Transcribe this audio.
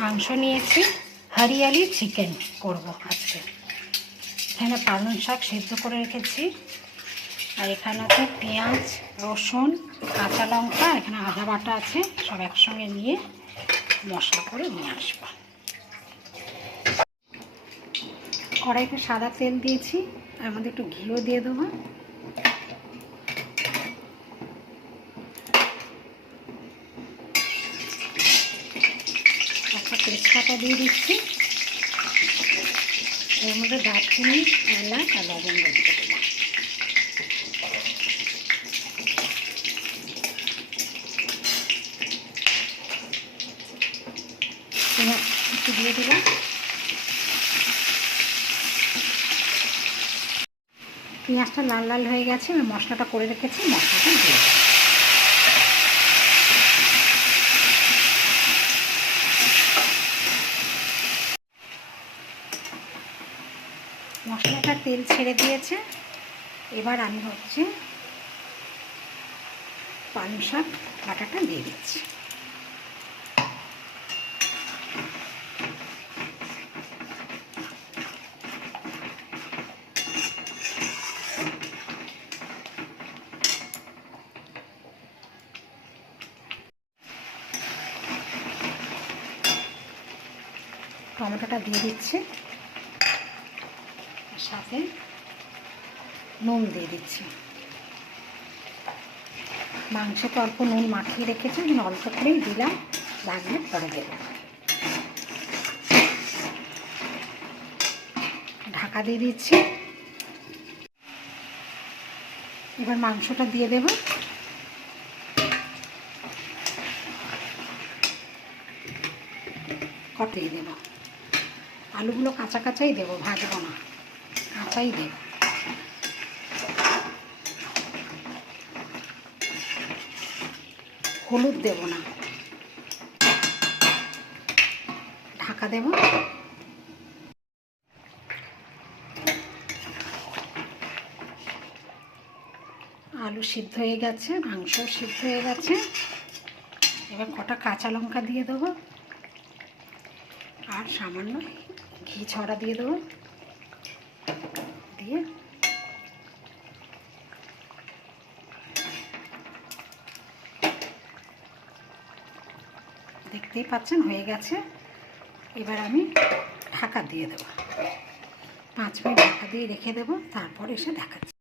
মাংস নিয়েছি, হরিয়ালি চিকেন করব আজকে। এখানে পালং শাক সেদ্ধ করে রেখেছি, আর এখানে আছে পেঁয়াজ, রসুন, কাঁচা লঙ্কা, এখানে আদা বাটা আছে, সব একসঙ্গে নিয়ে মশলা করে নিয়ে আসবো। কড়াইতে সাদা তেল দিয়েছি, তার মধ্যে একটু ঘিও দিয়ে দেবো। একটা তেজপাতা দিয়ে দিচ্ছি, এর মধ্যে দারচিনি, এলাচ আর লবঙ্গ দিয়ে দেবো। একটু দিয়ে দিলাম। পেঁয়াজটা লাল লাল হয়ে গেছে, আমি মশলাটা করে রেখেছি, মশলাটা দিয়ে দেবো। মশলাটা তেল ছেড়ে দিয়েছে, এবার আমি পালং শাক বাটাটা দিয়ে দিচ্ছি। টমেটোটা দিয়ে দিচ্ছি, সাথে নুন দিয়ে দিচ্ছি। মাংসে তো অল্প নুন মাখিয়ে রেখেছি, অল্প করেই দিলাম, লাগলে পরে দেব। ঢাকা দিয়ে দিচ্ছি, এবার মাংসটা দিয়ে দেব। কটিয়ে দেব, আলুগুলো কাঁচা কাঁচাই দেবো, ভাজবো না, কাঁচাই দেব। হলুদ দেব না, ঢাকা দেব। আলু সিদ্ধ হয়ে গেছে, মাংসও সিদ্ধ হয়ে গেছে, এবার কটা কাঁচা লঙ্কা দিয়ে দেবো, আর সামান্য ঘি ছড়া দিয়ে দেবো, দিয়ে দেখতেই পাচ্ছেন হয়ে গেছে। এবার আমি ঢাকা দিয়ে দেবো, 5 মিনিট ঢাকা দিয়ে রেখে দেবো, তারপর এসে দেখাচ্ছি।